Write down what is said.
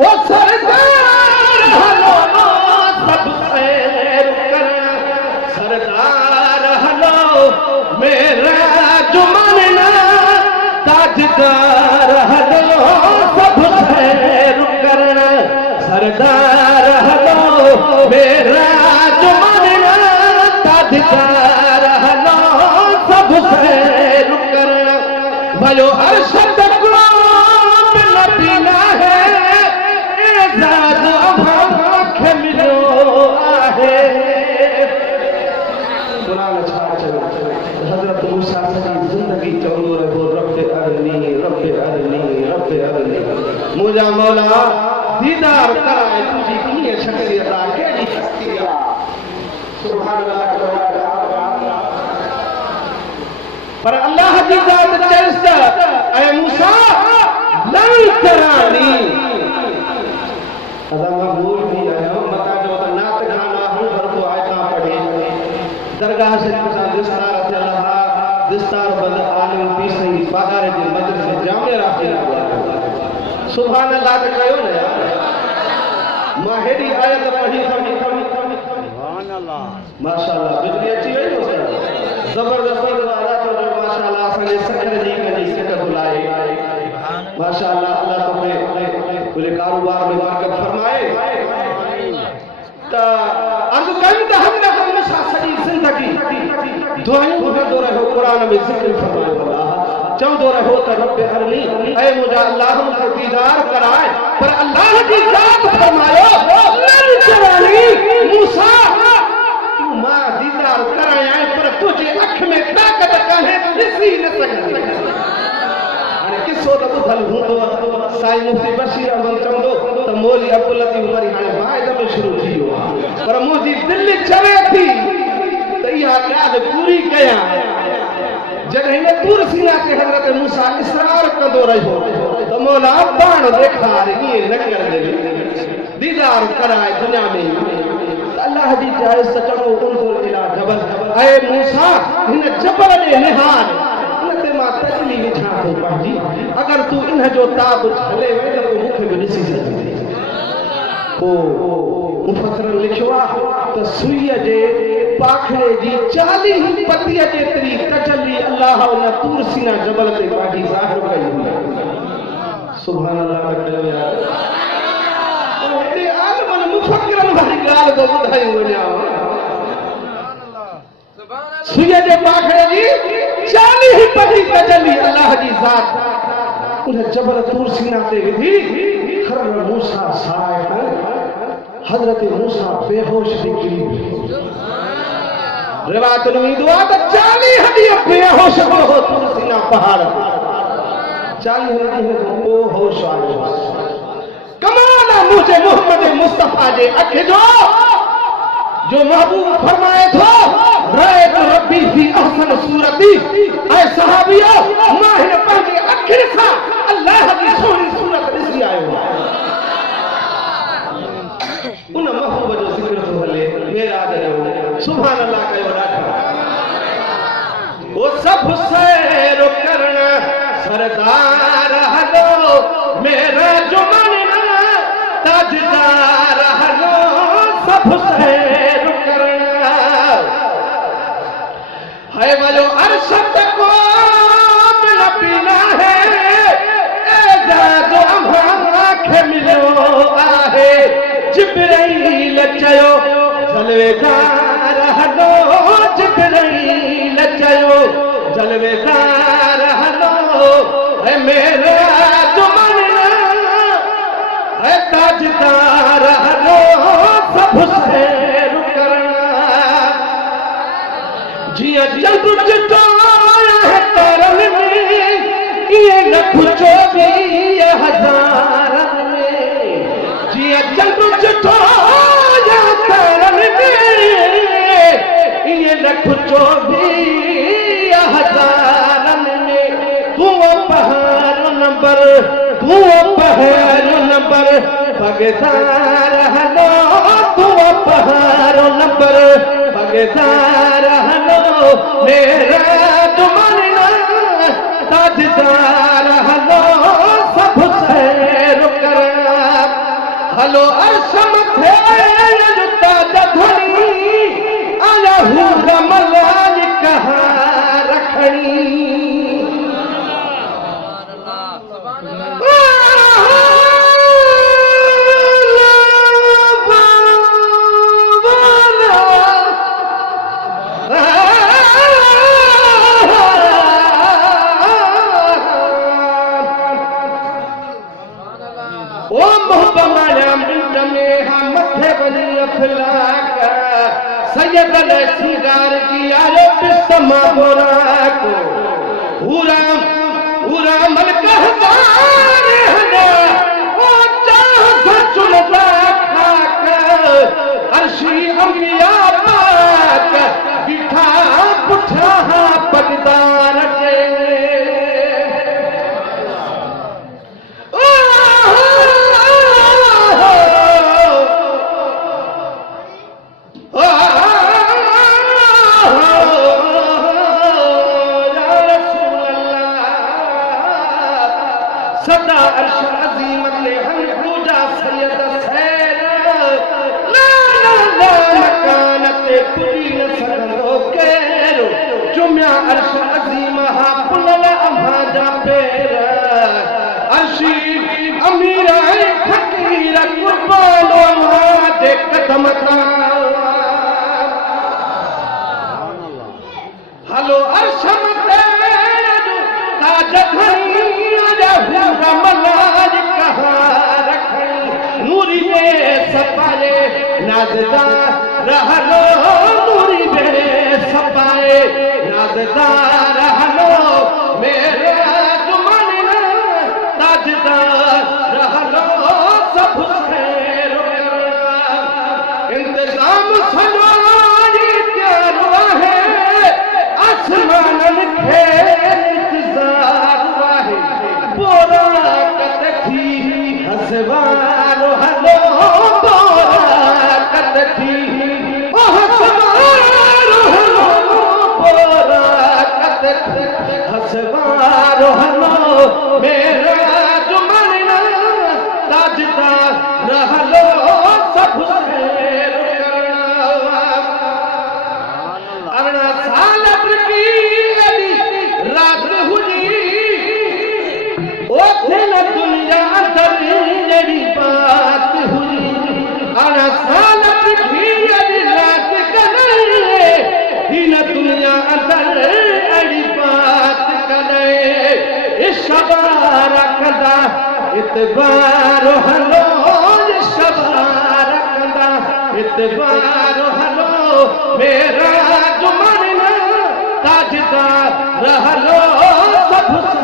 वो सरदार हलो सब खैर कर, सरदार हलो मेरा जुमना, ताजदार हलो सब खैर कर, सरदार हलो मेरा जुमना, ताजदार हलो सब खैर कर। भयो अरशद को नबीना है, एजाज आँख मिलो आहे। कुरान छा चयो, हजरत मूसा सॼी ज़िंदगी चवंदो रहियो रब अरनी रब अरनी रब अरनी, मुंहिंजा मौला दीदार कराए तुंहिंजी कीअं शक्ल अदा कहिड़ी शक्ति आहे। सुभान अल्लाह। पर अल्लाह जी ज़ात चयसि त ऐं मूसा लन तरानी, अदा मां बोल भी आहियां मता जो त नात खाना हूं भरतो आयता पढ़े दरगाह शरीफ सां विस्तार थियल हा, विस्तार बंद आलिम पी सही बागारे जे मजलिस जामे राखी हुआ। सुभान अल्लाह त कयो न यार, मां हेडी आयत पढ़ी सुभान अल्लाह माशाअल्लाह, बिजली अची वई हो सर जबरदस्ती अदा तो माशाअल्लाह असांजे सखर जी कनी सिक बुलाए माशाअल्लाह। अल्लाह तुझे कारोबार में बरकत फरमाए। त अर्ज़ कयूं त हमने हमेशा सॼी ज़िंदगी दुआऊं ॿुधंदो रहियो, क़ुरान में ज़िक्र फरमायो आहे, चवंदो रहियो त रब अरनी ऐं मुंहिंजा अल्लाह मूंखे दीदार कराए। पर अल्लाह जी ज़ात फरमायो लन तरानी, मूसा मां दीदार करायां पर तुझे अख में ताकत कान्हे, ॾिसी न सघंदी। हाणे किसो त ॿुधल हूंदो, साईं मुफ्ती बशीर अहमद चवंदो त मौली अब्दुल लतीफ़ वरी हाणे वाइद में शुरू थी वियो आहे, पर मुंहिंजी दिलि चवे थी त इहा ॻाल्हि पूरी कयां। जॾहिं न तूर सीना ते हज़रत मूसा इसरार कंदो रहियो त मौला पाण ॾेखार, ईअं न कर, दीदार कराए दुनिया में। अल्लाह जी जायज़ त चङो उंदुर इला जबल, ऐं मूसा हिन जबल ॾे निहार, उन ते मां तजली विझां थो पंहिंजी, अगरि तूं इन जो ताब हले वञे त तूं मूंखे बि ॾिसी सघंदी। पोइ मुफ़सरनि लिखियो आहे त सुईअ जे पाखड़े जी 40 पतीअ जेतिरी तजली अल्लाह उन तूर सीना जबल ते पंहिंजी ज़ाहिर कई हुई। सुभान अल्लाह कयो यार, एॾे आलमनि मुफ़क्किरनि वारी ॻाल्हि थो ॿुधायूं वञा। सुईअ जे पाखड़े जी 40 पती तजली अल्लाह जी ज़ात उन जबल तूर सीना ते विधी। खर मूसा साए हज़रत मूसा बेहोश थी गिरी। रिवायत में ईंदो आहे त 40 ॾींहं बेहोश हो तूर सीना पहाड़, 40 ॾींहं खां पोइ होश आयो। कमाल आहे मुंहिंजे मोहम्मद मुस्तफ़ा जे अख जो महबूब फरमाए थो रायत रब्बी फी अहसन सूरती, ऐं सहाबियो मां हिन पंहिंजे अखियुनि सां अल्लाह जी सोहणी सूरत ॾिसी आयो। उन महबूब जो ज़िक्र थो हले मेराज जो। सुभान अल्लाह कयो ॾाढा। वो सब सैर करण सरदार हलो मेरा जुमना, ताजदार हलो सब सैर करण। है वलो अरशद को नबीना है, एजाज आँख मिलो आहे। जिब्राइल चयो जलवेदार हलो, जिब्राइल चयो जलवेदार हलो, है मेरा जुमना है ताजदार हलो सब सैर करना। जिया चंद्र चिट्टा है तारन में, ये लख 24,000 में। जिया चंद्र चिट्टा है तारन में, ये लख 24,000 में। तू पहाड़ नंबर, तू पहाड़ नंबर पगदार हलो, तू पहाड़ नंबर पगदार हलो मेरा जुमना, ताजदार हलो सब सैर करना। हलो अर्श मथे ताज धनी आया हूँ रमलाल कहाँ रखनी सैयद ने सिंगार किया रे बिस्मा बोरा को पूरा पूरा मन कहवार हना ओ चाह चुनता खाक अर्शी अंबिया पाक बिठा पुठा पगदार के सदा अर्श अजीम ले हम पूजा सैयद सैर ला ला ला मकानते पुरी न सगंदो केरो जुम्या अर्श अजीम हा पुनल अम्हा जा पेर अर्शी अमीरा फकीर कुर्बानो हा दे कदम का हलो अर्श मते ताज धनी रमलाल कहाँ रखनी नूरी में सपाए नाज़दार रहलो नूरी में सपाए नाज़दार रहलो मेरे जुमाने ताजदार रहलो सब खैर इंतजाम सजारी प्यार है आसमान खे इंतजार बोरा कतथी हसवारो हलो बोरा कतथी ओ हसवारो हलो बोरा कतथी हसवारो हलो मेरा जुमाना ताजदार रहलो सब खैर अरना साल की रात हुई न दुनिया अंदर मेरी बात हुई आना साल की रात करे न दुनिया अंदर अड़ी बात करे शबारा कदा इतबार हलो शबारा कदा इतबार हलो मेरा जुमाना ताजदार रहलो सब